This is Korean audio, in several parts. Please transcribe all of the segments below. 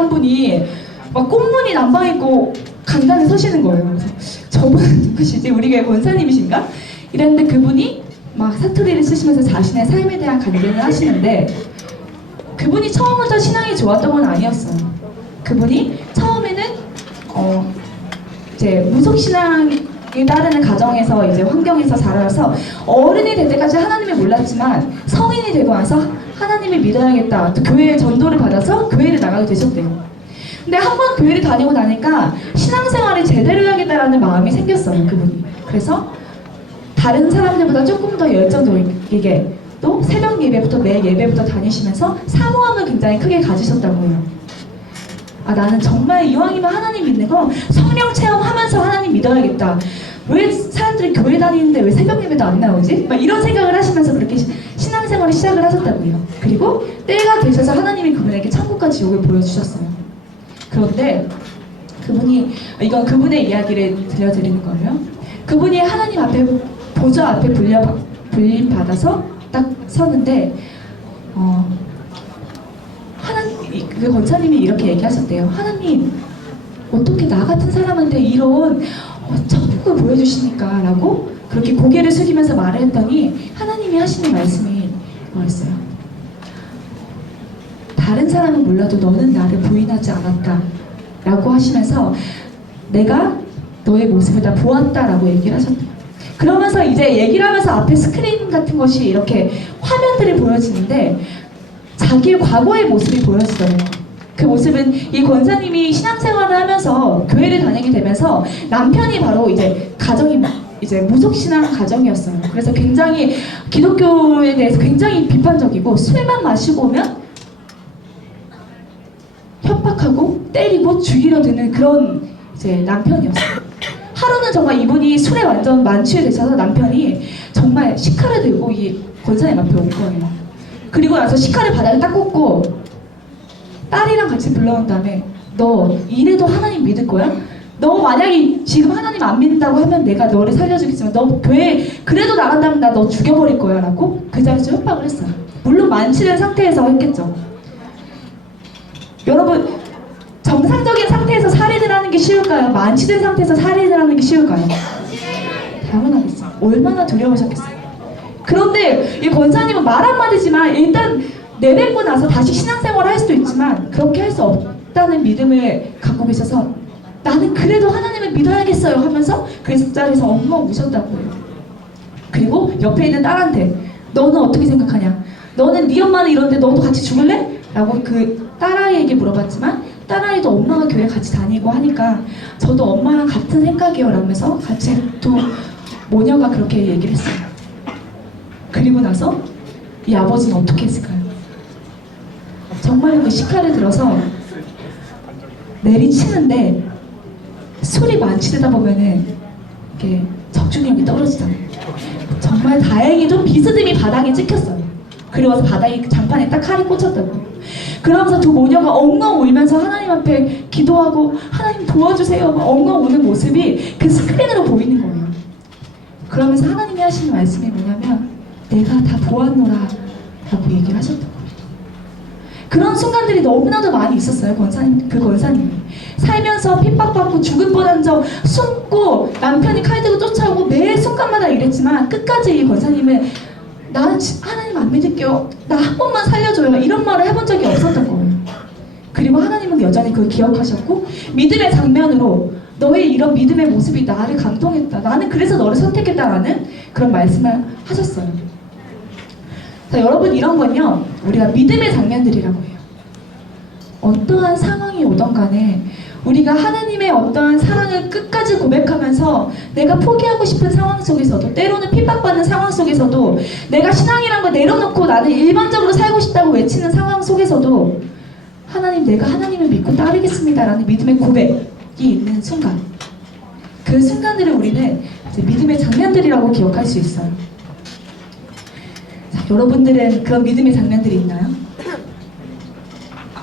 한 분이 막 꽃무늬 남방 입고 강단에 서시는 거예요. 그래서 저분은 누구시지? 우리 교회 권사님이신가? 이랬는데 그분이 막 사투리를 쓰시면서 자신의 삶에 대한 간증을 하시는데 그분이 처음부터 신앙이 좋았던 건 아니었어요. 그분이 처음에는 이제 무속신앙에 따르는 가정에서 이제 환경에서 자라서 어른이 될 때까지 하나님을 몰랐지만 성인이 되고 나서 하나님을 믿어야겠다. 또 교회의 전도를 받아서 교회를 나가게 되셨대요. 근데 한 번 교회를 다니고 나니까 신앙생활을 제대로 해야겠다라는 마음이 생겼어요. 그분이. 그래서 다른 사람들보다 조금 더 열정적이게 또 새벽 예배부터 매일 예배부터 다니시면서 사모함을 굉장히 크게 가지셨다고 해요. 아, 나는 정말 이왕이면 하나님 믿는 거 성령 체험하면서 하나님 믿어야겠다. 왜 사람들이 교회 다니는데 왜 새벽 예배도 안 나오지? 막 이런 생각을 하시면서 그렇게 신앙생활을 시작을 하셨다고 해요. 그리고 때가 되셔서 하나님이 그분에게 천국과 지옥을 보여주셨어요. 그런데 그분이, 이건 그분의 이야기를 들려드리는 거예요. 그분이 하나님 앞에 보좌 앞에 불림받아서 딱 서는데 그 권사님이 이렇게 얘기하셨대요. 하나님, 어떻게 나 같은 사람한테 이런 천국을 보여주시니까 라고 그렇게 고개를 숙이면서 말을 했더니 하나님이 하시는 말씀이 뭐였어요? 다른 사람은 몰라도 너는 나를 부인하지 않았다 라고 하시면서 내가 너의 모습을 다 보았다 라고 얘기를 하셨대요. 그러면서 이제 얘기를 하면서 앞에 스크린 같은 것이 이렇게 화면들이 보여지는데 자기의 과거의 모습이 보여지더래요. 그 모습은 이 권사님이 신앙생활을 하면서 교회를 다니게 되면서 남편이 바로 이제 가정이 이제 무속신앙 가정이었어요. 그래서 굉장히 기독교에 대해서 굉장히 비판적이고 술만 마시고 오면 협박하고 때리고 죽이려 드는 그런 이제 남편이었어요. 하루는 정말 이분이 술에 완전 만취해 되셔서 남편이 정말 식칼을 들고 이 권사님 앞에 온 거예요. 그리고 나서 식칼을 바닥에 딱 꽂고 딸이랑 같이 불러온 다음에 너 이래도 하나님 믿을 거야? 너 만약에 지금 하나님 안 믿는다고 하면 내가 너를 살려주겠지만 너 교회 그래도 나간다면 나 너 죽여버릴 거야 라고 그 자리에서 협박을 했어요. 물론 만취된 상태에서 했겠죠. 여러분, 정상적인 상태에서 살인을 하는 게 쉬울까요? 만취된 상태에서 살인을 하는 게 쉬울까요? 당연하겠어요. 얼마나 두려우셨겠어요. 그런데 이 권사님은 말 한마디지만 일단 내뱉고 나서 다시 신앙생활을 할 수도 있지만 그렇게 할 수 없다는 믿음을 갖고 계셔서 나는 그래도 하나님을 믿어야겠어요 하면서 그 자리에서 엉엉 우셨다고 해요. 그리고 옆에 있는 딸한테 너는 어떻게 생각하냐? 너는 네 엄마는 이러는데 너도 같이 죽을래? 라고 그 딸아이에게 물어봤지만 딸아이도 엄마가 교회 같이 다니고 하니까 저도 엄마랑 같은 생각이요 라면서 같이 또 모녀가 그렇게 얘기를 했어요. 그리고 나서 이 아버지는 어떻게 했을까요? 정말로 그 식칼을 들어서 내리치는데 술이 만취되다 보면은 이렇게 적중력이 떨어지잖아요. 정말 다행히도 비스듬히 바닥에 찍혔어요. 그리고 바닥에 장판에 딱 칼이 꽂혔다고요. 그러면서 두 모녀가 엉엉 울면서 하나님 앞에 기도하고 하나님 도와주세요 엉엉 우는 모습이 그 스크린으로 보이는 거예요. 그러면서 하나님이 하시는 말씀이 뭐냐면 내가 다 보았노라 라고 얘기를 하셨던 거예요. 그런 순간들이 너무나도 많이 있었어요. 그 권사님이 살면서 핍박받고 죽을 뻔한 적 숨고 남편이 칼 들고 쫓아오고 매 순간마다 이랬지만 끝까지 이 권사님은 나는 하나님 안 믿을게요. 나 한 번만 살려줘요. 이런 말을 해본 적이 없었던 거예요. 그리고 하나님은 여전히 그걸 기억하셨고 믿음의 장면으로 너의 이런 믿음의 모습이 나를 감동했다. 나는 그래서 너를 선택했다라는 그런 말씀을 하셨어요. 자, 여러분 이런 건요. 우리가 믿음의 장면들이라고 해요. 어떠한 상황이 오던 간에 우리가 하나님의 어떠한 사랑을 끝까지 고백하면서 내가 포기하고 싶은 상황 속에서도 때로는 핍박받는 상황 속에서도 내가 신앙이란 걸 내려놓고 나는 일반적으로 살고 싶다고 외치는 상황 속에서도 하나님 내가 하나님을 믿고 따르겠습니다 라는 믿음의 고백이 있는 순간 그 순간들을 우리는 이제 믿음의 장면들이라고 기억할 수 있어요. 자, 여러분들은 그런 믿음의 장면들이 있나요?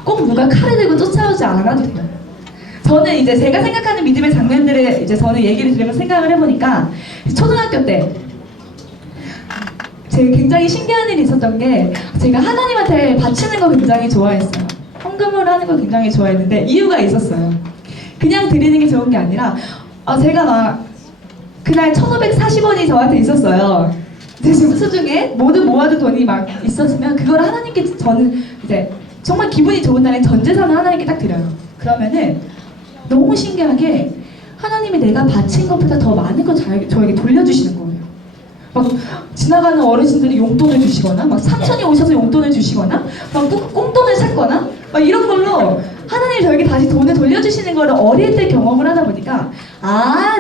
꼭 누가 칼을 들고 쫓아오지 않아도 돼요. 저는 이제 제가 생각하는 믿음의 장면들을 이제 저는 얘기를 들으면서 생각을 해보니까 초등학교 때 제가 굉장히 신기한 일이 있었던 게 제가 하나님한테 바치는 거 굉장히 좋아했어요. 헌금을 하는 걸 굉장히 좋아했는데 이유가 있었어요. 그냥 드리는 게 좋은 게 아니라 제가 막 그날 1,540원이 저한테 있었어요. 제 수중에 모두 모아둔 돈이 막 있었으면 그걸 하나님께 저는 이제 정말 기분이 좋은 날에 전 재산을 하나님께 딱 드려요. 그러면은 너무 신기하게 하나님이 내가 바친 것보다 더 많은 걸 저에게 돌려주시는 거예요. 막 지나가는 어르신들이 용돈을 주시거나 막 삼촌이 오셔서 용돈을 주시거나 막 꽁돈을 샀거나 막 이런 걸로 하나님이 저에게 다시 돈을 돌려주시는 거를 어릴 때 경험을 하다 보니까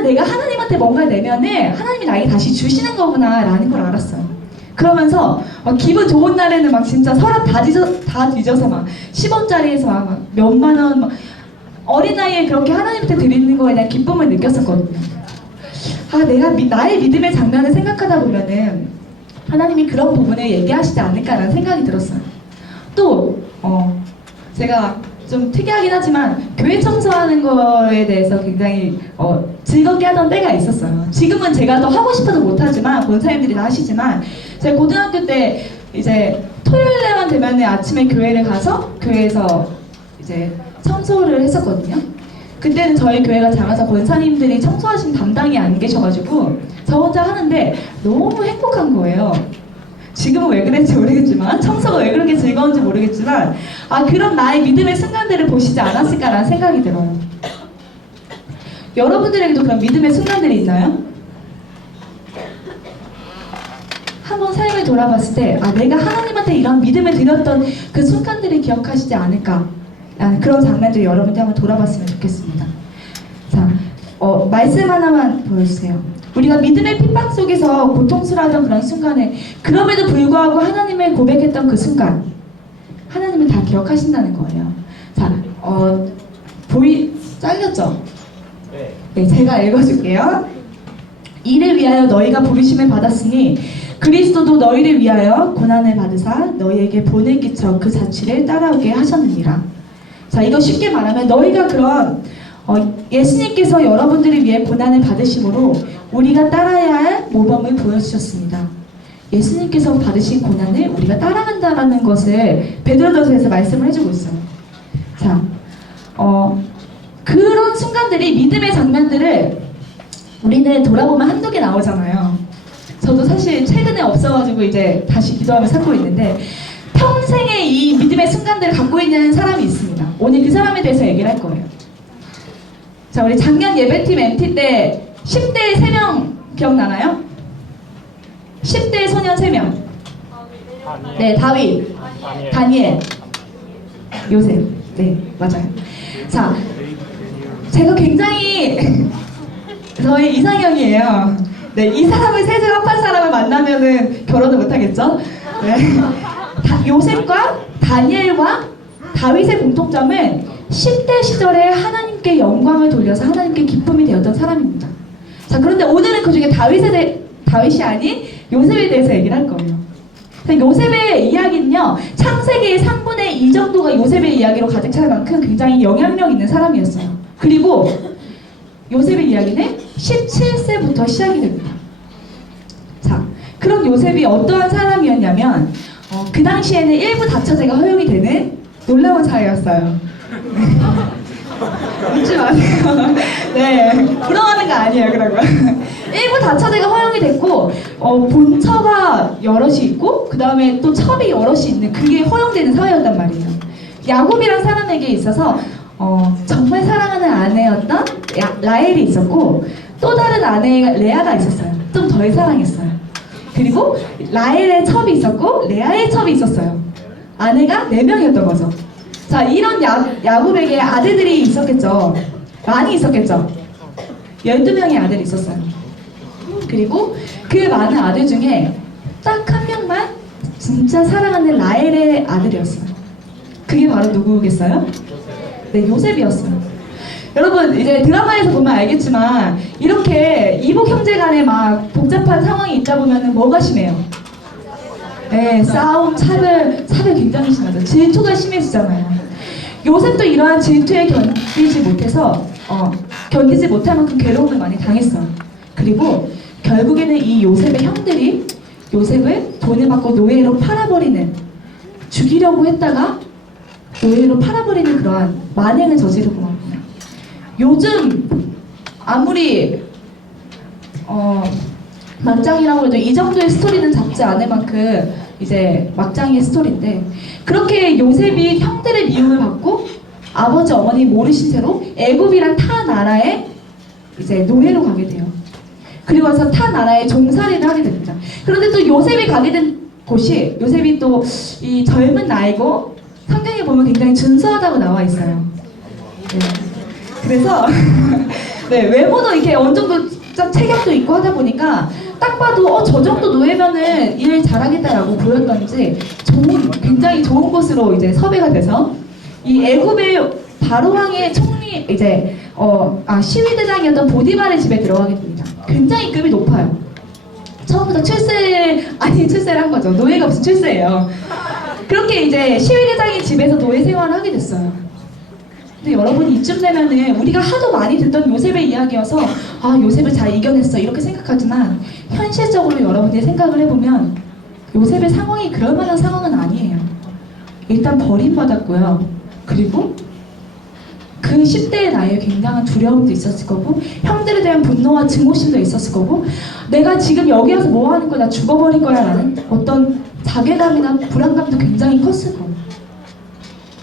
내가 하나님한테 뭔가 내면은 하나님이 나에게 다시 주시는 거구나 라는 걸 알았어요. 그러면서 기분 좋은 날에는 막 진짜 서랍 다 뒤져서 막 10원짜리에서 막 몇만 원 막 어린 나이에 그렇게 하나님한테 드리는 거에 대한 기쁨을 느꼈었거든요. 내가 나의 믿음의 장면을 생각하다 보면은 하나님이 그런 부분을 얘기하시지 않을까라는 생각이 들었어요. 또 제가 좀 특이하긴 하지만 교회 청소하는 거에 대해서 굉장히 즐겁게 하던 때가 있었어요. 지금은 제가 더 하고 싶어서 못하지만 권사님들이 다 하시지만 제가 고등학교 때 이제 토요일에만 되면 아침에 교회를 가서 교회에서 이제 청소를 했었거든요. 그때는 저희 교회가 작아서 권사님들이 청소하신 담당이 안 계셔가지고 저 혼자 하는데 너무 행복한 거예요. 지금은 왜 그랬는지 모르겠지만 청소가 왜 그렇게 즐거운지 모르겠지만 그런 나의 믿음의 순간들을 보시지 않았을까라는 생각이 들어요. 여러분들에게도 그런 믿음의 순간들이 있나요? 한번 삶을 돌아봤을 때 내가 하나님한테 이런 믿음을 드렸던 그 순간들을 기억하시지 않을까 그런 장면들 여러분들 한번 돌아봤으면 좋겠습니다. 자, 말씀 하나만 보여주세요. 우리가 믿음의 핍박 속에서 고통스러워하던 그런 순간에 그럼에도 불구하고 하나님을 고백했던 그 순간 하나님은 다 기억하신다는 거예요. 자, 잘렸죠? 네, 제가 읽어줄게요. 이를 위하여 너희가 부르심을 받았으니 그리스도도 너희를 위하여 고난을 받으사 너희에게 본을 끼쳐 그 자취를 따라오게 하셨느니라. 자, 이거 쉽게 말하면 너희가 그런 예수님께서 여러분들을 위해 고난을 받으심으로 우리가 따라야 할 모범을 보여주셨습니다. 예수님께서 받으신 고난을 우리가 따라간다라는 것을 베드로전서에서 말씀을 해주고 있어요. 자, 그런 순간들이 믿음의 장면들을 우리는 돌아보면 한두 개 나오잖아요. 저도 사실 최근에 없어가지고 이제 다시 기도하며 살고 있는데 평생의 이 믿음의 순간들을 갖고 있는 사람이 있습니다. 오늘 그 사람에 대해서 얘기를 할 거예요. 자, 우리 작년 예배팀 MT 때 10대 3명 기억나나요? 10대 소년 3명. 네, 다윗, 다니엘, 요셉. 네, 맞아요. 자, 제가 굉장히 저희 이상형이에요. 네, 이 사람을 셋을 합한 사람을 만나면은 결혼을 못하겠죠? 네. 요셉과 다니엘과 다윗의 공통점은 10대 시절에 하나님께 영광을 돌려서 하나님께 기쁨이 되었던 사람입니다. 자, 그런데 오늘은 그 중에 다윗이 아닌 요셉에 대해서 얘기를 할 거예요. 요셉의 이야기는요, 창세기의 3분의 2 정도가 요셉의 이야기로 가득 찰 만큼 굉장히 영향력 있는 사람이었어요. 그리고 요셉의 이야기는 17세부터 시작이 됩니다. 자, 그럼 요셉이 어떠한 사람이었냐면 그 당시에는 일부 다처제가 허용이 되는 놀라운 사회였어요. 웃지 마세요. 네, 부러워하는 거 아니에요, 그런 거. 일부 다처제가 허용이 됐고 본처가 여럿이 있고 그 다음에 또 첩이 여럿이 있는 그게 허용되는 사회였단 말이에요. 야곱이란 사람에게 있어서 정말 사랑하는 아내였던 라헬이 있었고 또 다른 아내가 레아가 있었어요. 좀 덜 사랑했어요. 그리고 라헬의 첩이 있었고 레아의 첩이 있었어요. 아내가 4명이었던 거죠. 자, 이런 야곱에게 아들들이 있었겠죠. 많이 있었겠죠. 12명의 아들이 있었어요. 그리고 그 많은 아들 중에 딱 한 명만 진짜 사랑하는 라헬의 아들이었어요. 그게 바로 누구겠어요? 네, 요셉이었어요. 여러분, 이제 드라마에서 보면 알겠지만 이렇게 이복 형제 간에 막 복잡한 상황이 있다 보면 뭐가 심해요? 네, 싸움, 차별 굉장히 심하죠. 질투가 심해지잖아요. 요셉도 이러한 질투에 견디지 못할 만큼 괴로움을 많이 당했어요. 그리고 결국에는 이 요셉의 형들이 요셉을 돈을 받고 노예로 팔아버리는, 죽이려고 했다가 노예로 팔아버리는 그러한 만행을 저지르고 맙니다. 요즘 아무리 막장이라고 해도 이 정도의 스토리는 잡지 않을 만큼 이제 막장의 스토리인데, 그렇게 요셉이 형들의 미움을 받고 아버지 어머니 모르신 채로 애굽이란 타 나라에 이제 노예로 가게 돼요. 그리고 와서 타 나라에 종살이를 하게 됩니다. 그런데 또 요셉이 가게 된 곳이, 요셉이 또 이 젊은 나이고 성경에 보면 굉장히 준수하다고 나와 있어요. 네. 그래서 네, 외모도 이렇게 어느 정도 체격도 있고 하다 보니까 딱 봐도 저 정도 노예면은 일 잘하겠다라고 보였던지 굉장히 좋은 곳으로 이제 섭외가 돼서 이 애굽의 바로왕의 총리 이제 시위대장이었던 보디발의 집에 들어가게 됩니다. 굉장히 급이 높아요. 처음부터 출세를 한 거죠. 노예가 무슨 출세예요. 그렇게 이제 시위대장의 집에서 노예 생활을 하게 됐어요. 근데 여러분이 이쯤 되면은 우리가 하도 많이 듣던 요셉의 이야기여서 요셉을 잘 이겨냈어 이렇게 생각하지만, 현실적으로 여러분들이 생각을 해보면 요셉의 상황이 그럴 만한 상황은 아니에요. 일단 버림받았고요. 그리고 그 10대의 나이에 굉장한 두려움도 있었을 거고, 형들에 대한 분노와 증오심도 있었을 거고, 내가 지금 여기 와서 뭐 하는 거야, 나 죽어버릴 거야 라는 어떤 자괴감이나 불안감도 굉장히 컸을 거고.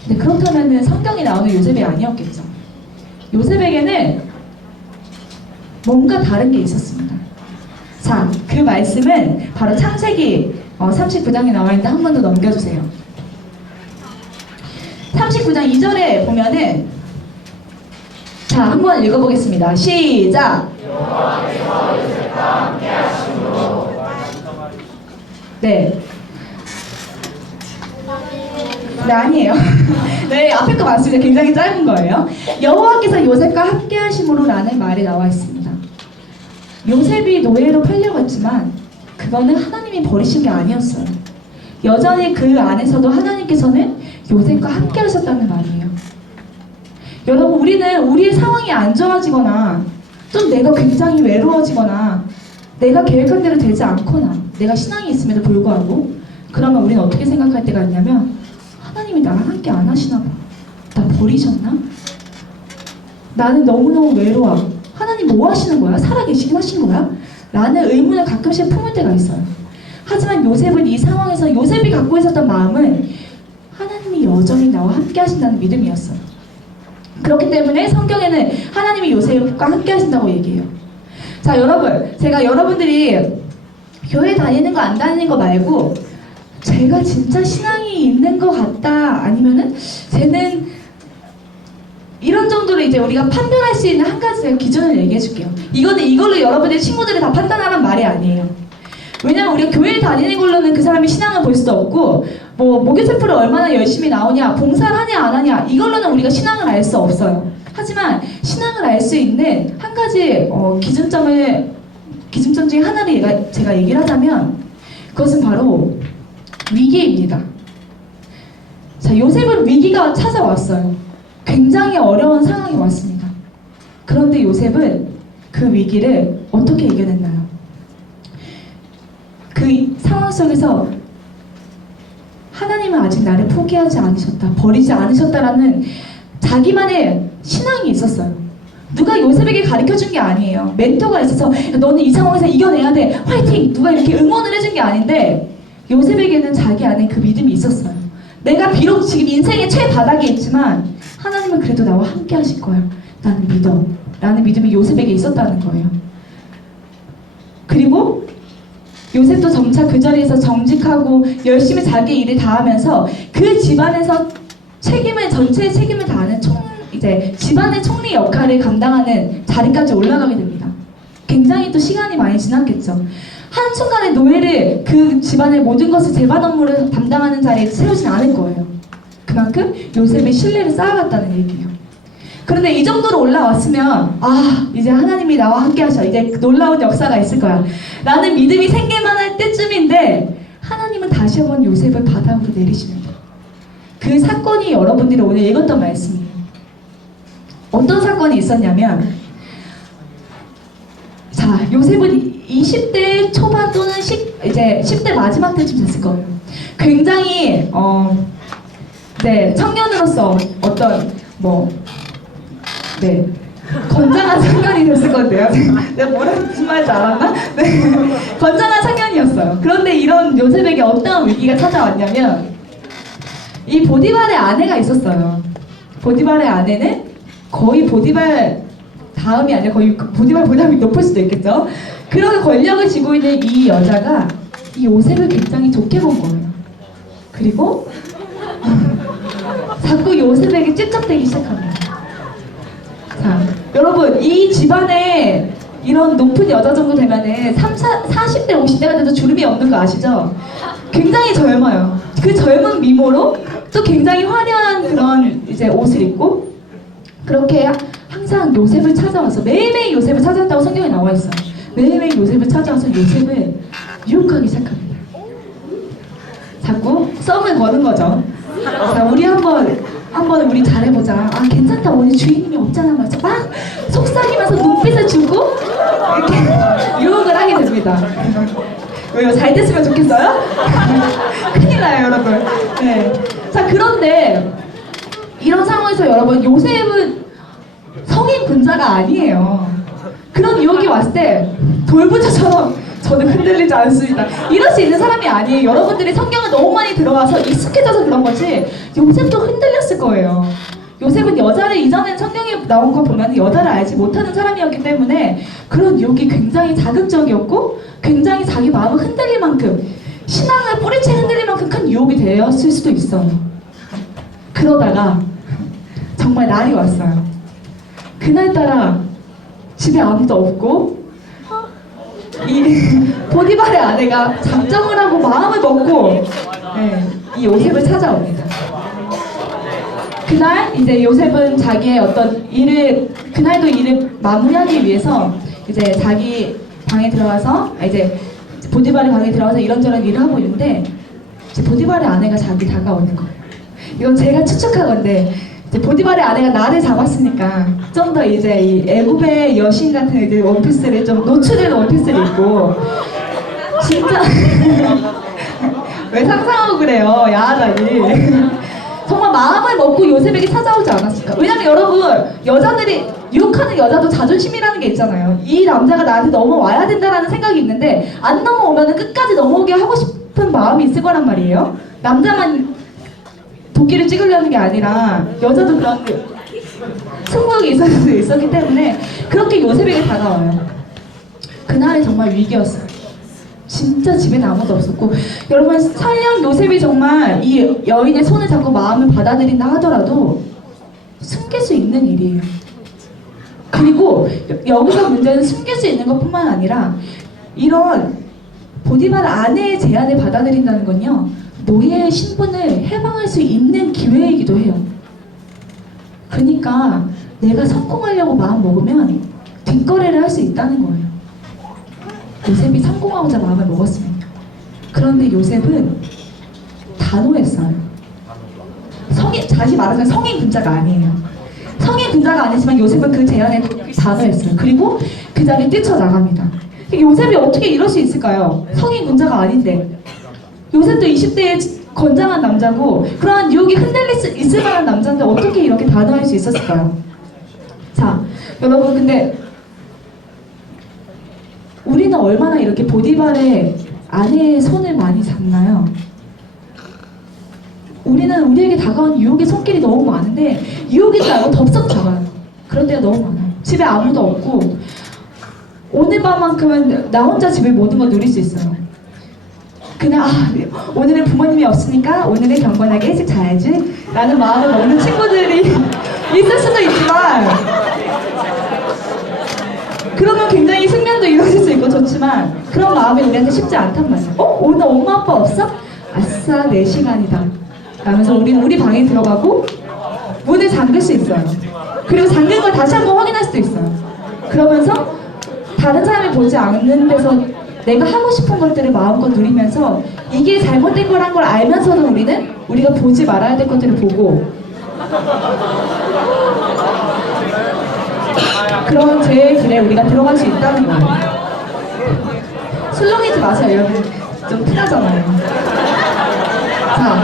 근데 그렇다면 성경에 나오는 요셉이 아니었겠죠. 요셉에게는 뭔가 다른 게 있었습니다. 자, 그 말씀은 바로 창세기 39장에 나와 있는데 한 번 더 넘겨주세요. 39장 2절에 보면은, 자, 한번 읽어보겠습니다. 시작! 네. 네, 아니에요. 네, 앞에 거 맞습니다. 굉장히 짧은 거예요. 여호와께서 요셉과 함께 하심으로 라는 말이 나와 있습니다. 요셉이 노예로 팔려갔지만 그거는 하나님이 버리신 게 아니었어요. 여전히 그 안에서도 하나님께서는 요셉과 함께 하셨다는 말이에요. 여러분, 우리는 우리의 상황이 안 좋아지거나 또 내가 굉장히 외로워지거나 내가 계획한 대로 되지 않거나 내가 신앙이 있음에도 불구하고, 그러면 우리는 어떻게 생각할 때가 있냐면, 하나님이 나랑 함께 안 하시나 봐. 나 버리셨나? 나는 너무너무 외로워. 하나님 뭐 하시는 거야? 살아계시긴 하신 거야? 라는 의문을 가끔씩 품을 때가 있어요. 하지만 요셉은 이 상황에서 요셉이 갖고 있었던 마음은 하나님이 여전히 나와 함께 하신다는 믿음이었어요. 그렇기 때문에 성경에는 하나님이 요셉과 함께 하신다고 얘기해요. 자, 여러분, 제가 여러분들이 교회 다니는 거 안 다니는 거 말고 제가 진짜 신앙이 있는 것 같다, 아니면은 쟤는 이런 정도로 이제 우리가 판단할 수 있는 한 가지 기준을 얘기해 줄게요. 이걸로 여러분의 친구들이 다 판단하란 말이 아니에요. 왜냐면 우리가 교회 다니는 걸로는 그 사람의 신앙을 볼 수도 없고, 뭐 목요체프를 얼마나 열심히 나오냐, 봉사를 하냐 안 하냐, 이걸로는 우리가 신앙을 알 수 없어요. 하지만 신앙을 알 수 있는 한 가지 기준점 중에 하나를 제가 얘기를 하자면, 그것은 바로 위기입니다. 자, 요셉은 위기가 찾아왔어요. 굉장히 어려운 상황이 왔습니다. 그런데 요셉은 그 위기를 어떻게 이겨냈나요? 그 상황 속에서 하나님은 아직 나를 포기하지 않으셨다, 버리지 않으셨다라는 자기만의 신앙이 있었어요. 누가 요셉에게 가르쳐준 게 아니에요. 멘토가 있어서 너는 이 상황에서 이겨내야 돼, 화이팅! 누가 이렇게 응원을 해준 게 아닌데, 요셉에게는 자기 안에 그 믿음이 있었어요. 내가 비록 지금 인생의 최바닥에 있지만 하나님은 그래도 나와 함께 하실 거야, 나는 믿어 라는 믿음이 요셉에게 있었다는 거예요. 그리고 요셉도 점차 그 자리에서 정직하고 열심히 자기 일을 다하면서 그 집안에서 전체의 책임을 다하는 이제 집안의 총리 역할을 감당하는 자리까지 올라가게 됩니다. 굉장히 또 시간이 많이 지났겠죠. 한순간에 노예를, 그 집안의 모든 것을 재반 업무를 담당하는 자리에 세우진 않을 거예요. 그만큼 요셉의 신뢰를 쌓아갔다는 얘기예요. 그런데 이 정도로 올라왔으면 이제 하나님이 나와 함께 하셔, 이제 놀라운 역사가 있을 거야 라는 믿음이 생길만 할 때쯤인데, 하나님은 다시 한번 요셉을 바닥으로 내리십니다. 그 사건이 여러분들이 오늘 읽었던 말씀이에요. 어떤 사건이 있었냐면, 자, 요셉은 20대 초반 또는 이제 10대 마지막 때쯤 됐을 거예요. 굉장히 네, 청년으로서 어떤 네, 건장한 청년이 됐을 건데요. 내가 무슨 말인지 알았나? 네, 건장한 청년이었어요. 그런데 이런 요셉에게 어떤 위기가 찾아왔냐면 이 보디발의 아내가 있었어요. 보디발의 아내는 거의 보디발 다음이 아니라 거의 보디발보다 높을 수도 있겠죠. 그런 권력을 쥐고 있는 이 여자가 이 요셉을 굉장히 좋게 본 거예요. 그리고 자꾸 요셉에게 찝쩍대기 시작합니다. 자, 여러분 이 집안에 이런 높은 여자 정도 되면은 40대, 50대가 돼도 주름이 없는 거 아시죠? 굉장히 젊어요. 그 젊은 미모로 또 굉장히 화려한 그런 이제 옷을 입고 그렇게 항상 요셉을 찾아와서 매일매일 요셉을 찾아왔다고 성경에 나와 있어요. 매일매일 요셉을 찾아와서 요셉을 유혹하기 시작합니다. 자꾸 썸을 거는 거죠. 자, 우리 한번 우리 잘해보자. 아, 괜찮다. 오늘 주인님이 없잖아. 말이죠. 막 속삭이면서 눈빛을 주고 이렇게 유혹을 하게 됩니다. 왜요? 잘 됐으면 좋겠어요? 큰일 나요, 여러분. 네. 자, 그런데 이런 상황에서 여러분 요셉은 성인 군자가 아니에요. 그런 유혹이 왔을 때 돌부처처럼 저는 흔들리지 않습니다. 이럴 수 있는 사람이 아니에요. 여러분들이 성경을 너무 많이 들어와서 익숙해져서 그런 거지 요셉도 흔들렸을 거예요. 요셉은 여자를 이전에 성경에 나온 거 보면 여자를 알지 못하는 사람이었기 때문에 그런 유혹이 굉장히 자극적이었고 굉장히 자기 마음을 흔들릴 만큼 신앙을 뿌리채 흔들릴 만큼 큰 유혹이 되었을 수도 있어요. 그러다가 정말 날이 왔어요. 그날따라 집에 아무도 없고 이 보디발의 아내가 작정을 하고 마음을 먹고 네, 이 요셉을 찾아옵니다. 그날 이제 요셉은 자기의 어떤 일을 그날도 일을 마무리하기 위해서 이제 자기 방에 들어가서 이제 보디발의 방에 들어가서 이런저런 일을 하고 있는데 이제 보디발의 아내가 자기 다가오는 거예요. 이건 제가 추측하건데 이제 보디발의 아내가 나를 잡았으니까 좀 더 이제 이 애굽의 여신 같은 이제 원피스를 좀 노출된 원피스를 입고 진짜 왜 상상하고 그래요? 야하다니. 정말 마음을 먹고 요셉에게 찾아오지 않았을까? 왜냐면 여러분 여자들이 유혹하는 여자도 자존심이라는 게 있잖아요. 이 남자가 나한테 넘어와야 된다라는 생각이 있는데 안 넘어오면 끝까지 넘어오게 하고 싶은 마음이 있을 거란 말이에요. 남자만 도끼를 찍으려는 게 아니라 여자도 그런 승부욕이 있었기 때문에 그렇게 요셉에게 다가와요. 그날이 정말 위기였어요. 진짜 집에는 아무도 없었고 여러분 설령 요셉이 정말 이 여인의 손을 잡고 마음을 받아들인다 하더라도 숨길 수 있는 일이에요. 그리고 여기서 문제는 숨길 수 있는 것뿐만 아니라 이런 보디발 아내의 제안을 받아들인다는 건요 노예의 신분을 해방할 수 있는 기회이기도 해요. 그러니까 내가 성공하려고 마음 먹으면 뒷거래를 할 수 있다는 거예요. 요셉이 성공하고자 마음을 먹었습니다. 그런데 요셉은 단호했어요. 다시 말하자면 성인 군자가 아니에요. 성인 군자가 아니지만 요셉은 그 제안에 단호했어요. 그리고 그 자리에 뛰쳐나갑니다. 요셉이 어떻게 이럴 수 있을까요? 성인 군자가 아닌데. 요셉도 20대의 건장한 남자고 그러한 유혹이 흔들릴 수 있을 만한 남자인데 어떻게 이렇게 단호할 수 있었을까요? 자, 여러분 근데 우리는 얼마나 이렇게 보디발의 아내의 손을 많이 잡나요? 우리는 우리에게 다가온 유혹의 손길이 너무 많은데 유혹인 줄 알고 덥석 잡아요. 그런 데가 너무 많아요. 집에 아무도 없고 오늘 밤만큼은 나 혼자 집에 모든 걸 누릴 수 있어요. 그냥 오늘은 부모님이 없으니까 오늘은 경건하게 일찍 자야지 라는 마음을 먹는 친구들이 있을 수도 있지만 그러면 굉장히 숙면도 이루어질 수 있고 좋지만 그런 마음이 우리한테 쉽지 않단 말이야. 오늘 엄마 아빠 없어? 아싸 내 시간이다 라면서 우리는 우리 방에 들어가고 문을 잠글 수 있어요. 그리고 잠긴 걸 다시 한번 확인할 수도 있어요. 그러면서 다른 사람이 보지 않는 데서 내가 하고 싶은 것들을 마음껏 누리면서 이게 잘못된 거란 걸 알면서도 우리는 우리가 보지 말아야 될 것들을 보고 그런 죄의 길에 우리가 들어갈 수 있다는 거예요. 술렁이지 마세요. 여러분 좀 티나잖아요. 자,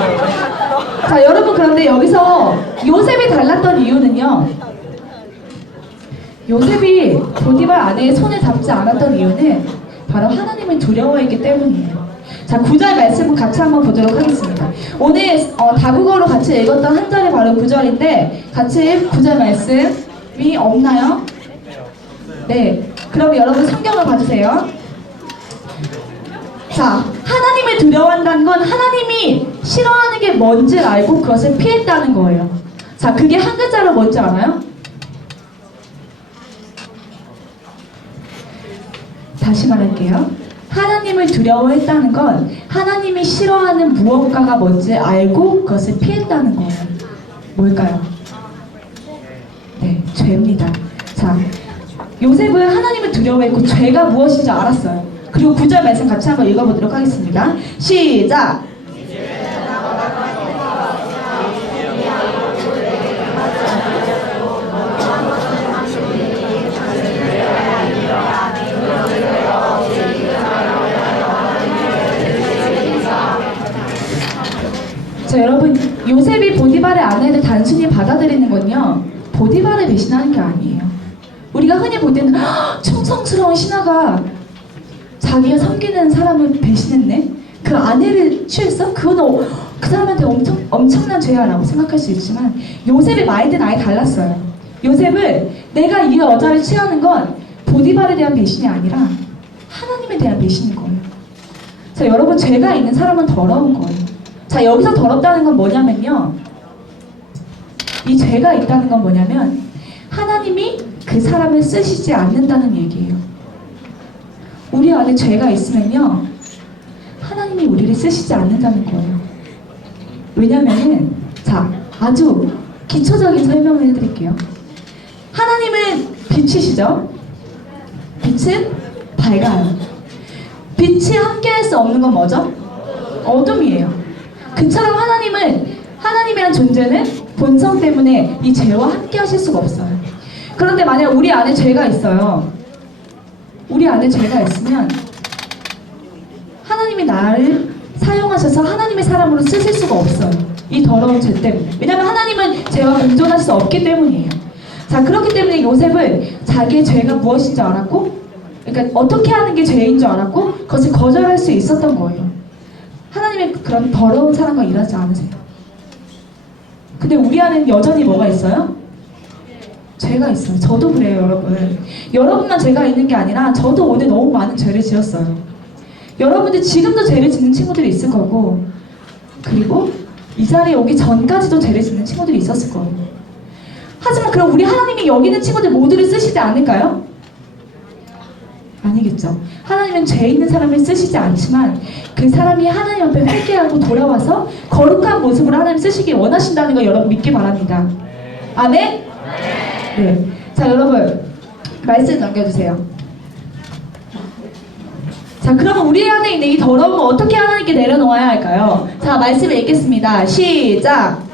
자, 여러분, 그런데 여기서 요셉이 달랐던 이유는요. 요셉이 보디발 아내의 손을 잡지 않았던 이유는 바로 하나님을 두려워했기 때문이에요. 자, 9절 말씀을 같이 한번 보도록 하겠습니다. 오늘 다국어로 같이 읽었던 한 절이 바로 9절인데 같이 9절 말씀이 없나요? 네, 그럼 여러분 성경을 봐주세요. 자, 하나님을 두려워한다는 건 하나님이 싫어하는 게 뭔지 알고 그것을 피했다는 거예요. 자, 그게 한 글자로 뭔지 알아요? 다시 말할게요. 하나님을 두려워했다는 건 하나님이 싫어하는 무언가가 뭔지 알고 그것을 피했다는 거예요. 뭘까요? 네, 죄입니다. 자, 요셉은 하나님을 두려워했고 죄가 무엇인지 알았어요. 그리고 9절 말씀 같이 한번 읽어보도록 하겠습니다. 시작! 자, 여러분, 요셉이 보디발의 아내를 단순히 받아들이는 건요, 보디발을 배신하는 게 아니에요. 우리가 흔히 볼 때는 충성스러운 신하가 자기가 섬기는 사람을 배신했네? 그 아내를 취했어? 그건 그 사람한테 엄청난 죄야 라고 생각할 수 있지만 요셉의 마인드는 아예 달랐어요. 요셉은 내가 이 여자를 취하는 건 보디발에 대한 배신이 아니라 하나님에 대한 배신인 거예요. 자, 여러분, 죄가 있는 사람은 더러운 거예요. 자, 여기서 더럽다는 건 뭐냐면요, 이 죄가 있다는 건 뭐냐면 하나님이 그 사람을 쓰시지 않는다는 얘기예요. 우리 안에 죄가 있으면요, 하나님이 우리를 쓰시지 않는다는 거예요. 왜냐면은, 자, 아주 기초적인 설명을 해드릴게요. 하나님은 빛이시죠? 빛은 밝아요. 빛이 함께할 수 없는 건 뭐죠? 어둠이에요. 그처럼 하나님이란 존재는 본성 때문에 이 죄와 함께 하실 수가 없어요. 그런데 만약 우리 안에 죄가 있어요. 우리 안에 죄가 있으면 하나님이 나를 사용하셔서 하나님의 사람으로 쓰실 수가 없어요. 이 더러운 죄 때문에. 왜냐하면 하나님은 죄와 공존할 수 없기 때문이에요. 자, 그렇기 때문에 요셉은 자기의 죄가 무엇인지 알았고, 그러니까 어떻게 하는 게 죄인 줄 알았고 그것을 거절할 수 있었던 거예요. 하나님의 그런 더러운 사람과 일하지 않으세요. 근데 우리 안에는 여전히 뭐가 있어요? 죄가 있어요. 저도 그래요, 여러분. 여러분만 죄가 있는 게 아니라 저도 오늘 너무 많은 죄를 지었어요. 여러분들 지금도 죄를 짓는 친구들이 있을 거고, 그리고 이 자리에 오기 전까지도 죄를 짓는 친구들이 있었을 거예요. 하지만 그럼 우리 하나님이 여기 있는 친구들 모두를 쓰시지 않을까요? 아니겠죠. 하나님은 죄 있는 사람을 쓰시지 않지만 그 사람이 하나님 앞에 회개하고 돌아와서 거룩한 모습으로 하나님 쓰시길 원하신다는 걸 여러분 믿기 바랍니다. 아멘? 네. 자, 여러분 말씀 넘겨주세요. 자, 그러면 우리 안에 있는 이 더러움을 어떻게 하나님께 내려놓아야 할까요? 자, 말씀을 읽겠습니다. 시작!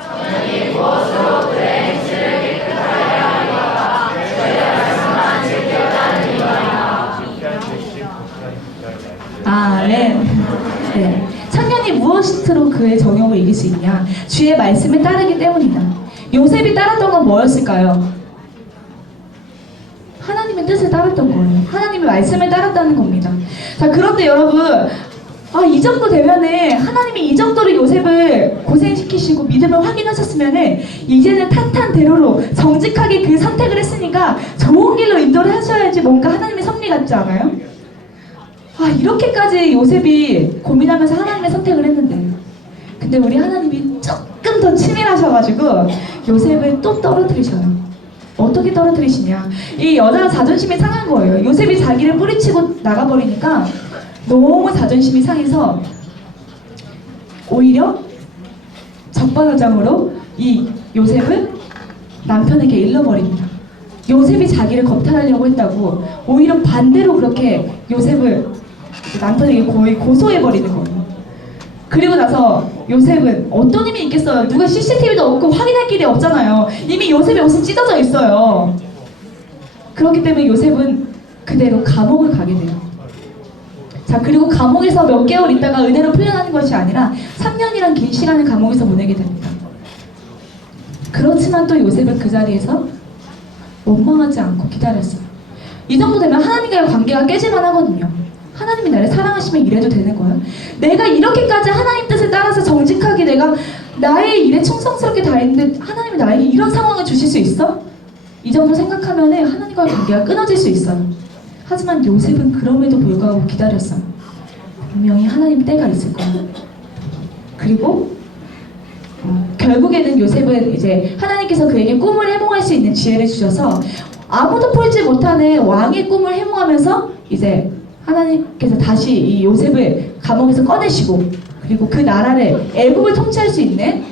아멘. 네. 청년이 무엇으로 그의 정욕을 이길 수 있냐? 주의 말씀을 따르기 때문이다. 요셉이 따랐던 건 뭐였을까요? 하나님의 뜻을 따랐던 거예요. 하나님의 말씀을 따랐다는 겁니다. 자, 그런데 여러분, 이 정도 되면은 하나님이 이 정도로 요셉을 고생시키시고 믿음을 확인하셨으면은 이제는 탄탄대로로 정직하게 그 선택을 했으니까 좋은 길로 인도를 하셔야지 뭔가 하나님의 섭리 같지 않아요? 이렇게까지 요셉이 고민하면서 하나님의 선택을 했는데, 근데 우리 하나님이 조금 더 치밀하셔가지고 요셉을 또 떨어뜨리셔요. 어떻게 떨어뜨리시냐? 이 여자가 자존심이 상한 거예요. 요셉이 자기를 뿌리치고 나가버리니까 너무 자존심이 상해서 오히려 적반하장으로 이 요셉을 남편에게 일러버립니다. 요셉이 자기를 겁탈하려고 했다고 오히려 반대로 그렇게 요셉을 남편에게 거의 고소해버리는 거예요. 그리고 나서 요셉은 어떤 힘이 있겠어요? 누가 CCTV도 없고 확인할 길이 없잖아요. 이미 요셉의 옷은 찢어져 있어요. 그렇기 때문에 요셉은 그대로 감옥을 가게 돼요. 자, 그리고 감옥에서 몇 개월 있다가 은혜로 풀려나는 것이 아니라 3년이란 긴 시간을 감옥에서 보내게 됩니다. 그렇지만 또 요셉은 그 자리에서 원망하지 않고 기다렸어요. 이 정도 되면 하나님과의 관계가 깨질만 하거든요. 하나님이 나를 사랑하시면 이래도 되는 거야? 내가 이렇게까지 하나님 뜻에 따라서 정직하게 내가 나의 일에 충성스럽게 다 했는데 하나님이 나에게 이런 상황을 주실 수 있어? 이 정도 생각하면 하나님과의 관계가 끊어질 수 있어요. 하지만 요셉은 그럼에도 불구하고 기다렸어요. 분명히 하나님 때가 있을 거야. 그리고 결국에는 요셉은 이제 하나님께서 그에게 꿈을 해몽할 수 있는 지혜를 주셔서 아무도 풀지 못하는 왕의 꿈을 해몽하면서 이제 하나님께서 다시 이 요셉을 감옥에서 꺼내시고, 그리고 그 나라를 애굽을 통치할 수 있는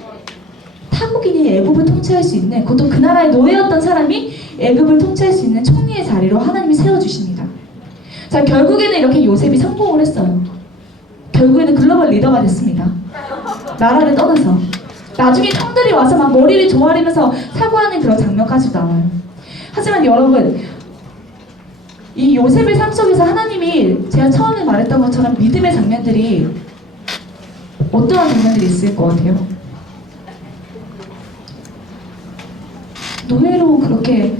타국인이 애굽을 통치할 수 있는, 그것도 그 나라의 노예였던 사람이 애굽을 통치할 수 있는 총리의 자리로 하나님이 세워주십니다. 자, 결국에는 이렇게 요셉이 성공을 했어요. 결국에는 글로벌 리더가 됐습니다. 나라를 떠나서. 나중에 형들이 와서 막 머리를 조아리면서 사과하는 그런 장면까지도 나와요. 하지만 여러분, 이 요셉의 삶 속에서 하나님이 제가 처음에 말했던 것처럼 믿음의 장면들이 어떠한 장면들이 있을 것 같아요? 노예로 그렇게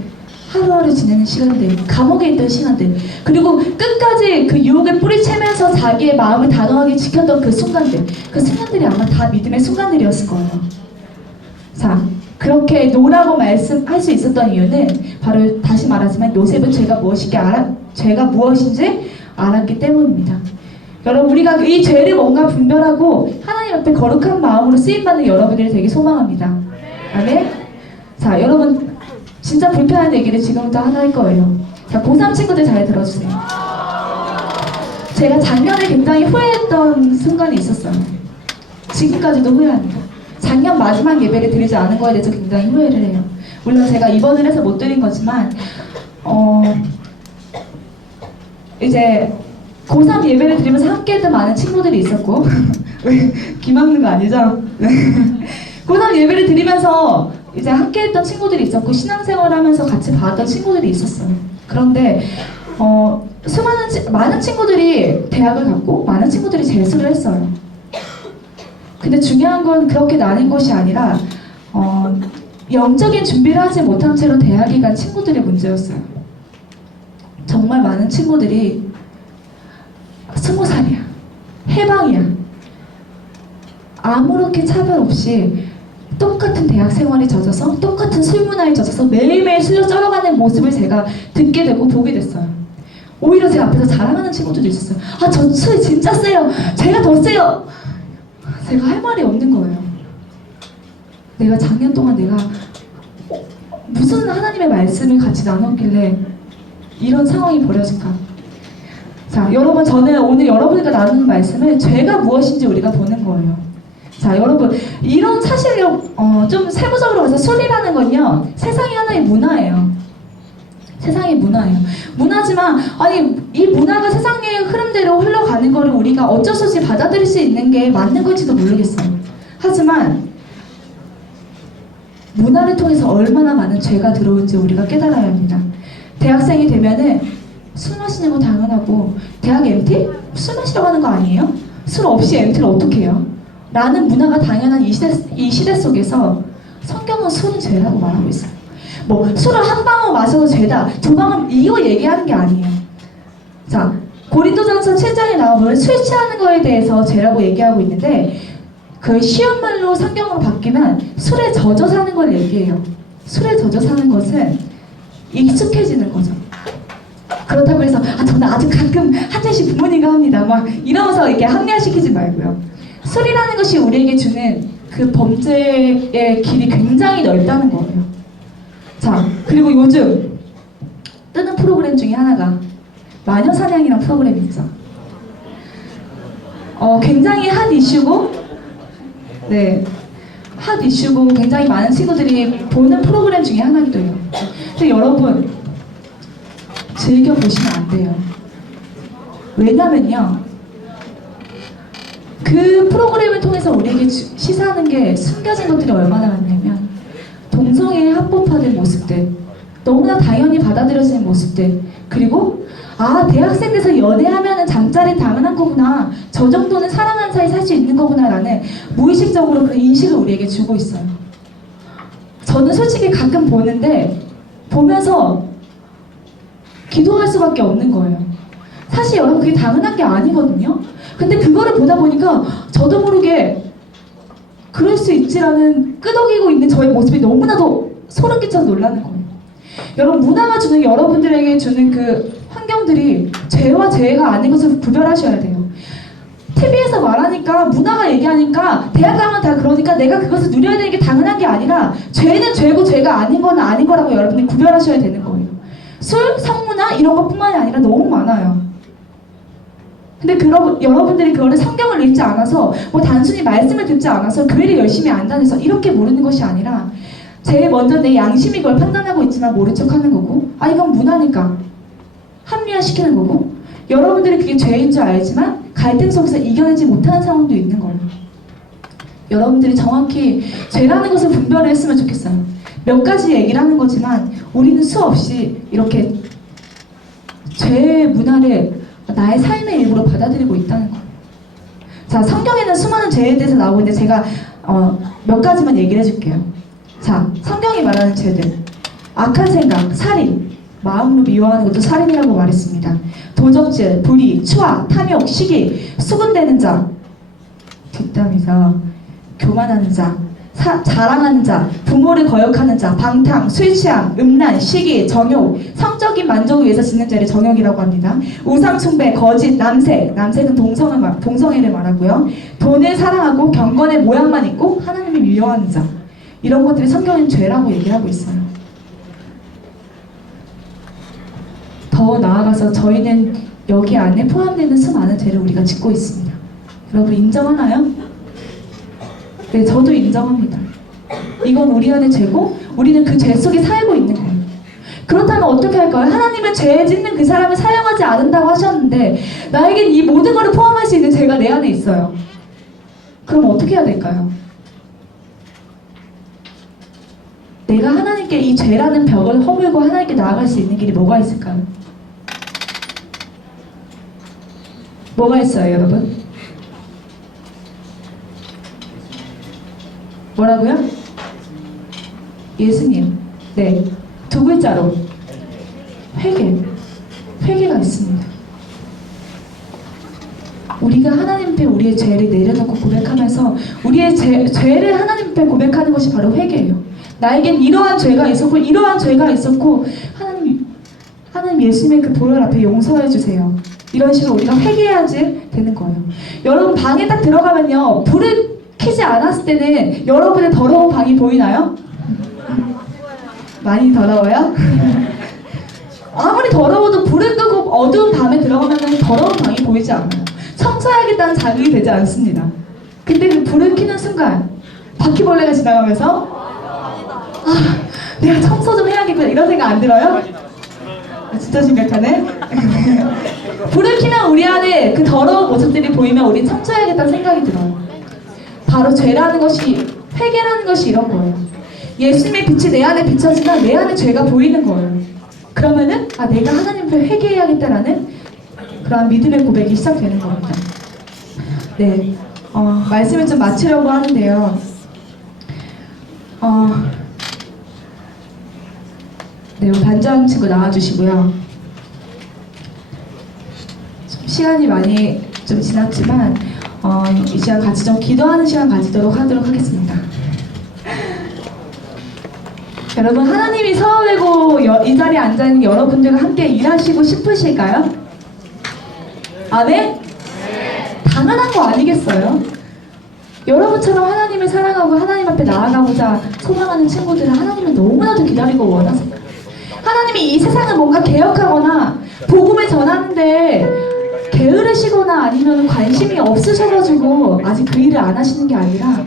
하루하루 지내는 시간들, 감옥에 있던 시간들, 그리고 끝까지 그 유혹에 뿌리채면서 자기의 마음을 단호하게 지켰던 그 순간들이 아마 다 믿음의 순간들이었을 거예요. 자, 그렇게 노라고 말씀할 수 있었던 이유는 바로 다시 말하지만 요셉은 죄가 무엇인지 알았기 때문입니다. 여러분, 우리가 이 죄를 뭔가 분별하고 하나님 앞에 거룩한 마음으로 쓰임받는 여러분들이 되게 소망합니다. 아멘? 자, 여러분, 진짜 불편한 얘기를 지금부터 하나 할 거예요. 자, 고3 친구들 잘 들어주세요. 제가 작년에 굉장히 후회했던 순간이 있었어요. 지금까지도 후회합니다. 작년 마지막 예배를 드리지 않은 거에 대해서 굉장히 후회를 해요. 물론 제가 입원을 해서 못 드린 거지만 이제 고3 예배를 드리면서 함께했던 많은 친구들이 있었고 귀 막는 거 아니죠? 고3 예배를 드리면서 이제 함께했던 친구들이 있었고 신앙생활을 하면서 같이 봤던 친구들이 있었어요. 그런데 많은 친구들이 대학을 갔고 많은 친구들이 재수를 했어요. 근데 중요한 건 그렇게 나뉜 것이 아니라 영적인 준비를 하지 못한 채로 대학에 간 친구들의 문제였어요. 정말 많은 친구들이 20살이야, 해방이야, 아무렇게 차별 없이 똑같은 대학 생활에 젖어서 똑같은 술 문화에 젖어서 매일매일 술로 쩔어가는 모습을 제가 듣게 되고 보게 됐어요. 오히려 제 앞에서 자랑하는 친구들도 있었어요. 아, 저 술 진짜 세요. 제가 더 세요. 제가 할 말이 없는 거예요. 내가 작년 동안 내가 무슨 하나님의 말씀을 같이 나눴길래 이런 상황이 벌어질까? 자, 여러분, 저는 오늘 여러분과 나누는 말씀은 죄가 무엇인지 우리가 보는 거예요. 자, 여러분, 이런 사실을 좀 세부적으로 봐서 술이라는 건요, 세상의 하나의 문화예요. 세상의 문화예요. 문화지만 아니 이 문화가 세상의 흐름대로 흘러가는 거를 우리가 어쩔 수 없이 받아들일 수 있는 게 맞는 건지도 모르겠어요. 하지만 문화를 통해서 얼마나 많은 죄가 들어온지 우리가 깨달아야 합니다. 대학생이 되면은 술 마시는 거 당연하고, 대학 MT? 술 마시려고 하는 거 아니에요? 술 없이 MT를 어떻게 해요? 라는 문화가 당연한 이 시대 속에서 성경은 술은 죄라고 말하고 있어요. 뭐 술을 한 방울 마셔도 죄다, 두 방울, 이거 얘기하는 게 아니에요. 자, 고린도전서 7장에 나오면 술 취하는 거에 대해서 죄라고 얘기하고 있는데, 그 쉬운 말로 성경으로 바뀌면 술에 젖어 사는 걸 얘기해요. 술에 젖어 사는 것은 익숙해지는 거죠. 그렇다고 해서 저는 아직 가끔 한 잔씩 부모님과 합니다, 막 이러면서 이렇게 합리화시키지 말고요. 술이라는 것이 우리에게 주는 그 범죄의 길이 굉장히 넓다는 거예요. 자, 그리고 요즘 뜨는 프로그램 중에 하나가 마녀사냥이라는 프로그램이 있죠. 굉장히 핫 이슈고, 네, 핫 이슈고 굉장히 많은 친구들이 보는 프로그램 중에 하나기도 해요. 근데 여러분, 즐겨보시면 안 돼요. 왜냐면요, 그 프로그램을 통해서 우리에게 시사하는 게 숨겨진 것들이 얼마나 많냐면, 동성애에 합법화된 모습들, 너무나 당연히 받아들여지는 모습들, 그리고 대학생 돼서 연애하면은 잠자리 당연한 거구나, 저 정도는 사랑하는 사이 살 수 있는 거구나 라는 무의식적으로 그 인식을 우리에게 주고 있어요. 저는 솔직히 가끔 보는데 보면서 기도할 수밖에 없는 거예요. 사실 여러분 그게 당연한 게 아니거든요. 근데 그거를 보다 보니까 저도 모르게 그럴 수 있지라는 끄덕이고 있는 저의 모습이 너무나도 소름 끼쳐서 놀라는 거예요. 여러분 문화가 주는 여러분들에게 주는 그 환경들이 죄와 죄가 아닌 것을 구별하셔야 돼요. TV에서 말하니까 문화가 얘기하니까 대학 가면 다 그러니까 내가 그것을 누려야 되는 게 당연한 게 아니라 죄는 죄고 죄가 아닌 건 아닌 거라고 여러분이 구별하셔야 되는 거예요. 술, 성문화 이런 것뿐만이 아니라 너무 많아요. 근데 여러분들이 그거를 성경을 읽지 않아서 뭐 단순히 말씀을 듣지 않아서 교회를 열심히 안 다녀서 이렇게 모르는 것이 아니라 제일 먼저 내 양심이 그걸 판단하고 있지만 모른 척하는 거고 이건 문화니까 합리화시키는 거고 여러분들이 그게 죄인 줄 알지만 갈등 속에서 이겨내지 못하는 상황도 있는 거예요. 여러분들이 정확히 죄라는 것을 분별을 했으면 좋겠어요. 몇 가지 얘기를 하는 거지만 우리는 수없이 이렇게 죄의 문화를 나의 삶의 일부로 받아들이고 있다는 거예요. 자, 성경에는 수많은 죄에 대해서 나오고 있는데 제가 몇 가지만 얘기를 해줄게요. 자, 성경이 말하는 죄들. 악한 생각, 살인, 마음으로 미워하는 것도 살인이라고 말했습니다. 도적질, 불의, 추악, 탐욕, 시기, 수군대는 자, 뒷담이가 교만하는 자, 자랑하는 자, 부모를 거역하는 자, 방탕, 술 취함, 음란, 시기, 정욕, 성적인 만족을 위해서 짓는 죄를 정욕이라고 합니다. 우상 숭배, 거짓, 남색, 남색은 동성애를 말하고요. 돈을 사랑하고 경건의 모양만 있고 하나님을 미워하는 자, 이런 것들이 성경은 죄라고 얘기를 하고 있어요. 더 나아가서 저희는 여기 안에 포함되는 수많은 죄를 우리가 짓고 있습니다. 여러분 인정하나요? 네, 저도 인정합니다. 이건 우리 안의 죄고 우리는 그 죄 속에 살고 있는 거예요. 그렇다면 어떻게 할까요? 하나님은 죄 짓는 그 사람을 사용하지 않는다고 하셨는데 나에겐 이 모든 것을 포함할 수 있는 죄가 내 안에 있어요. 그럼 어떻게 해야 될까요? 내가 하나님께 이 죄라는 벽을 허물고 하나님께 나아갈 수 있는 길이 뭐가 있을까요? 뭐가 있어요, 여러분? 뭐라고요? 예수님. 네. 두 글자로. 회개. 회개가 있습니다. 우리가 하나님 앞에 우리의 죄를 내려놓고 고백하면서 우리의 죄를 하나님 앞에 고백하는 것이 바로 회개예요. 나에겐 이러한 죄가 있었고 이러한 죄가 있었고 하나님 예수님의 그 보혈 앞에 용서해 주세요. 이런 식으로 우리가 회개해야지 되는 거예요. 여러분 방에 딱 들어가면요. 불을 켜지 않았을 때는 여러분의 더러운 방이 보이나요? 많이 더러워요? 아무리 더러워도 불을 끄고 어두운 밤에 들어가면 더러운 방이 보이지 않아요. 청소해야겠다는 자극이 되지 않습니다. 근데 그 불을 켜는 순간 바퀴벌레가 지나가면서 내가 청소 좀 해야겠구나 이런 생각 안 들어요? 진짜 심각하네. 불을 켜면 우리 안에 그 더러운 모습들이 보이면 우린 청소해야겠다는 생각이 들어요. 바로 죄라는 것이, 회개라는 것이 이런 거예요. 예수님의 빛이 내 안에 비춰지면 내 안에 죄가 보이는 거예요. 그러면은 내가 하나님 앞에 회개해야겠다라는 그런 믿음의 고백이 시작되는 겁니다. 네, 말씀을 좀 마치려고 하는데요. 네, 반장 친구 나와주시고요. 시간이 많이 좀 지났지만 이 시간 같이 좀 기도하는 시간 가지도록 하겠습니다. 여러분 하나님이 서울외고 이 자리에 앉아있는 여러분들과 함께 일하시고 싶으실까요? 네? 당연한 거 아니겠어요? 여러분처럼 하나님을 사랑하고 하나님 앞에 나아가고자 소망하는 친구들은 하나님을 너무나도 기다리고 원하세요. 하나님이 이 세상을 뭔가 개혁하거나 복음을 전하는데 게으르시거나 아니면 관심이 없으셔가지고 아직 그 일을 안 하시는 게 아니라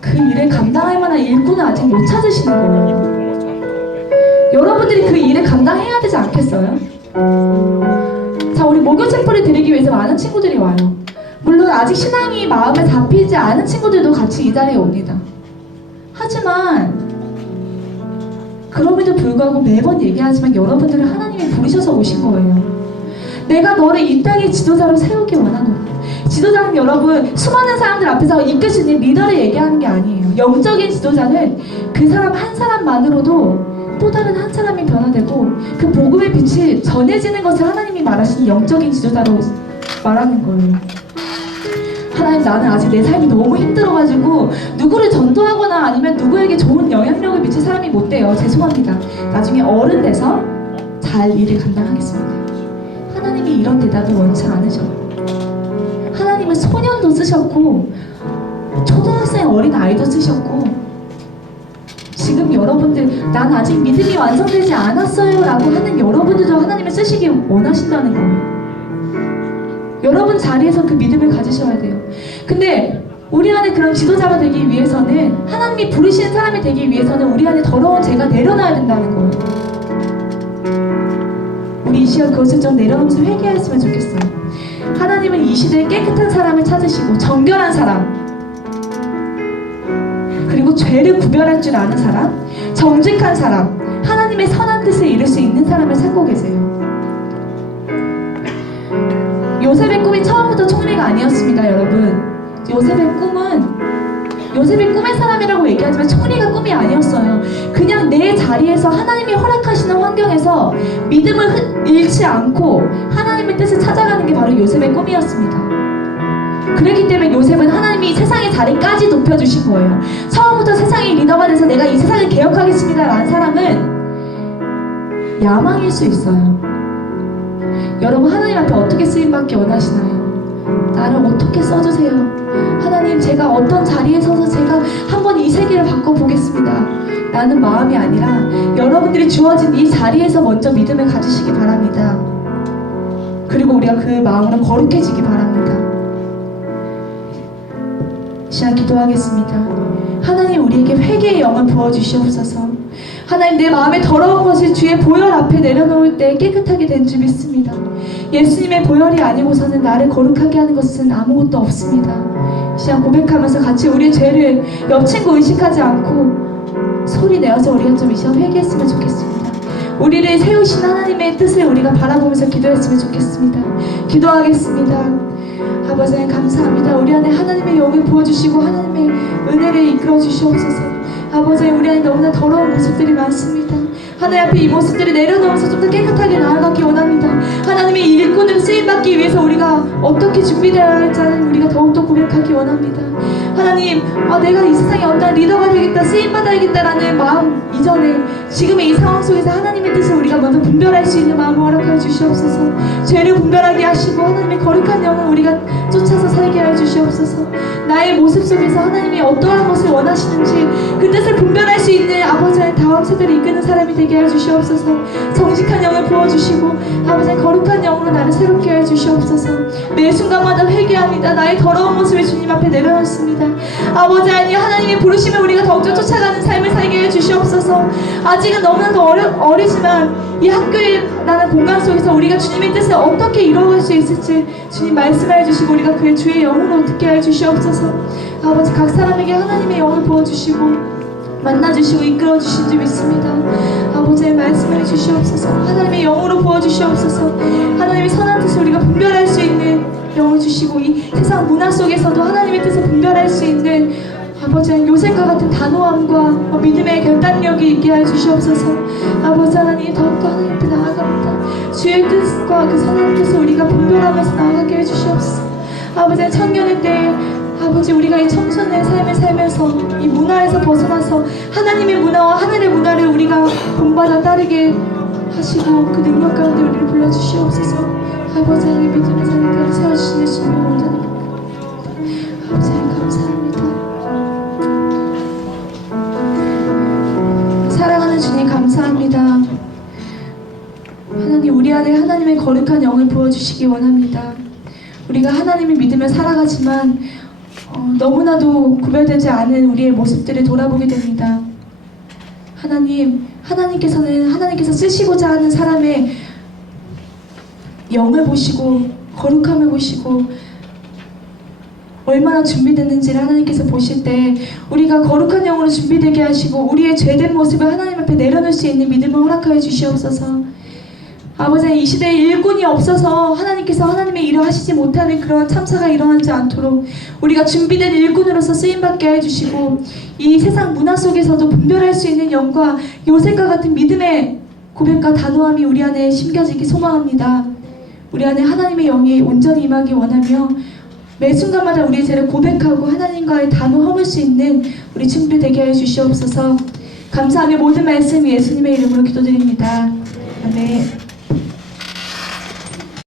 그 일을 감당할 만한 일꾼을 아직 못 찾으시는 거예요. 여러분들이 그 일을 감당해야 되지 않겠어요? 자, 우리 목요 챔프를 드리기 위해서 많은 친구들이 와요. 물론 아직 신앙이 마음에 잡히지 않은 친구들도 같이 이 자리에 옵니다. 하지만 그럼에도 불구하고 매번 얘기하지만 여러분들은 하나님이 부르셔서 오신 거예요. 내가 너를 이 땅의 지도자로 세우기 원하노라. 지도자는 여러분 수많은 사람들 앞에서 이끌 수 있는 리더를 얘기하는 게 아니에요. 영적인 지도자는 그 사람 한 사람만으로도 또 다른 한 사람이 변화되고 그 복음의 빛이 전해지는 것을 하나님이 말하시는 영적인 지도자로 말하는 거예요. 하나님, 나는 아직 내 삶이 너무 힘들어가지고 누구를 전도하거나 아니면 누구에게 좋은 영향력을 미칠 사람이 못 돼요. 죄송합니다. 나중에 어른 돼서 잘 일을 감당하겠습니다. 하나님이 이런 대답을 원치 않으셔요. 하나님은 소년도 쓰셨고 초등학생 어린 아이도 쓰셨고, 지금 여러분들 난 아직 믿음이 완성되지 않았어요 라고 하는 여러분들도 하나님을 쓰시기 원하신다는 거예요. 여러분 자리에서 그 믿음을 가지셔야 돼요. 근데 우리 안에 그런 지도자가 되기 위해서는, 하나님이 부르시는 사람이 되기 위해서는 우리 안에 더러운 죄가 내려놔야 된다는 거예요. 우리 이 시간 그것을 좀 내려놓으면서 회개했으면 좋겠어요. 하나님은 이 시대에 깨끗한 사람을 찾으시고 정결한 사람, 그리고 죄를 구별할 줄 아는 사람, 정직한 사람, 하나님의 선한 뜻을 이룰 수 있는 사람을 찾고 계세요. 요셉의 꿈이 처음부터 총리가 아니었습니다, 여러분. 요셉의 꿈의 사람이라고 얘기하지만 총리가 꿈이 아니었어요. 그냥 내 자리에서 하나님이 허락하시는 환경에서 믿음을 잃지 않고 하나님의 뜻을 찾아가는 게 바로 요셉의 꿈이었습니다. 그렇기 때문에 요셉은 하나님이 세상의 자리까지 높여주신 거예요. 처음부터 세상의 리더가 돼서 내가 이 세상을 개혁하겠습니다 라는 사람은 야망일 수 있어요. 여러분, 하나님 앞에 어떻게 쓰임받기 원하시나요? 나를 어떻게 써주세요. 하나님, 제가 어떤 자리에 서서 제가 한번 이 세계를 바꿔보겠습니다 라는 마음이 아니라 여러분들이 주어진 이 자리에서 먼저 믿음을 가지시기 바랍니다. 그리고 우리가 그 마음으로 거룩해지기 바랍니다. 시간 기도하겠습니다. 하나님, 우리에게 회개의 영을 부어주시옵소서. 하나님, 내 마음에 더러운 것을 주의 보혈 앞에 내려놓을 때 깨끗하게 된 줄 믿습니다. 예수님의 보혈이 아니고서는 나를 거룩하게 하는 것은 아무것도 없습니다. 시간 고백하면서 같이 우리의 죄를 옆 친구 의식하지 않고 소리 내어서 우리가 좀 이 시간 회개했으면 좋겠습니다. 우리를 세우신 하나님의 뜻을 우리가 바라보면서 기도했으면 좋겠습니다. 기도하겠습니다. 아버지 하나님, 감사합니다. 우리 안에 하나님의 영을 부어주시고 하나님의 은혜를 이끌어 주시옵소서. 아버지 하나님, 우리 안에 너무나 더러운 모습들이 많습니다. 하나님 앞에 이 모습들을 내려놓으면서 좀 더 깨끗하게 나아가기 원합니다. 하나님의 일꾼으로 쓰임받기 위해서 우리가 어떻게 준비되어야 할지는 우리가 더욱더 고백하기 원합니다. 하나님, 내가 이 세상에 어떤 리더가 되겠다, 쓰임받아야겠다라는 마음 이전에 지금의 이 상황 속에서 하나님의 뜻을 우리가 먼저 분별할 수 있는 마음을 허락하여 주시옵소서. 죄를 분별하게 하시고 하나님의 거룩한 영을 우리가 쫓아서 살게 하여 주시옵소서. 나의 모습 속에서 하나님이 어떠한 것을 원하시는지 그 뜻을 분별할 수 있는 아버지의 다음 세대를 이끄는 사람이 되게 하여 주시옵소서. 정직한 영을 부어주시고 아버지의 거룩한 영으로 나를 새롭게 하여 주시옵소서. 매 순간마다 회개합니다. 나의 더러운 모습을 주님 앞에 내려놓습니다. 아버지 하나님이 부르시면 우리가 더욱더 쫓아가는 삶을 살게 해 주시옵소서. 아직은 너무나도 어리지만 이 학교라는 공간 속에서 우리가 주님의 뜻을 어떻게 이루어갈 수 있을지 주님 말씀해 주시고 우리가 그의 주의 영으로 듣게 해 주시옵소서. 아버지, 각 사람에게 하나님의 영을 부어주시고 만나주시고 이끌어주신 줄 믿습니다. 아버지의 말씀을 주시옵소서. 하나님의 영으로 부어주시옵소서. 하나님의 선한 뜻을 우리가 분별할 수 있는 영을 주시고 이 세상 문화 속에서도 하나님의 뜻을 분별할 수 있는 아버지 요셉과 같은 단호함과 믿음의 결단력이 있게 해 주시옵소서. 아버지 하나님, 더욱더 하나님 앞에 나아갑니다. 주의 뜻과 그 선한 뜻을 우리가 분별하면서 나아가게 해 주시옵소서. 아버지, 청년의 때에 아버지, 우리가 이 청소년의 삶을 살면서 이 문화에서 벗어나서 하나님의 문화와 하늘의 문화를 우리가 본받아 따르게 하시고 그 능력 가운데 우리를 불러주시옵소서. 아버지 하나님, 믿음의 삶을 세워주시는 주님을 원하는 아버지 하나님, 감사합니다. 사랑하는 주님, 감사합니다. 하나님, 우리 안에 하나님의 거룩한 영을 부어주시기 원합니다. 우리가 하나님을 믿으며 살아가지만 너무나도 구별되지 않은 우리의 모습들을 돌아보게 됩니다. 하나님께서 쓰시고자 하는 사람의 영을 보시고 거룩함을 보시고 얼마나 준비됐는지를 하나님께서 보실 때 우리가 거룩한 영으로 준비되게 하시고 우리의 죄된 모습을 하나님 앞에 내려놓을 수 있는 믿음을 허락하여 주시옵소서. 아버지, 이 시대에 일꾼이 없어서 하나님께서 하나님의 일을 하시지 못하는 그런 참사가 일어나지 않도록 우리가 준비된 일꾼으로서 쓰임받게 해주시고, 이 세상 문화 속에서도 분별할 수 있는 영과 요셉과 같은 믿음의 고백과 단호함이 우리 안에 심겨지기 소망합니다. 우리 안에 하나님의 영이 온전히 임하기 원하며 매 순간마다 우리의 죄를 고백하고 하나님과의 단호함을 수 있는 우리 친구들 되게 하여 주시옵소서. 감사하며 모든 말씀 예수님의 이름으로 기도드립니다. 아멘.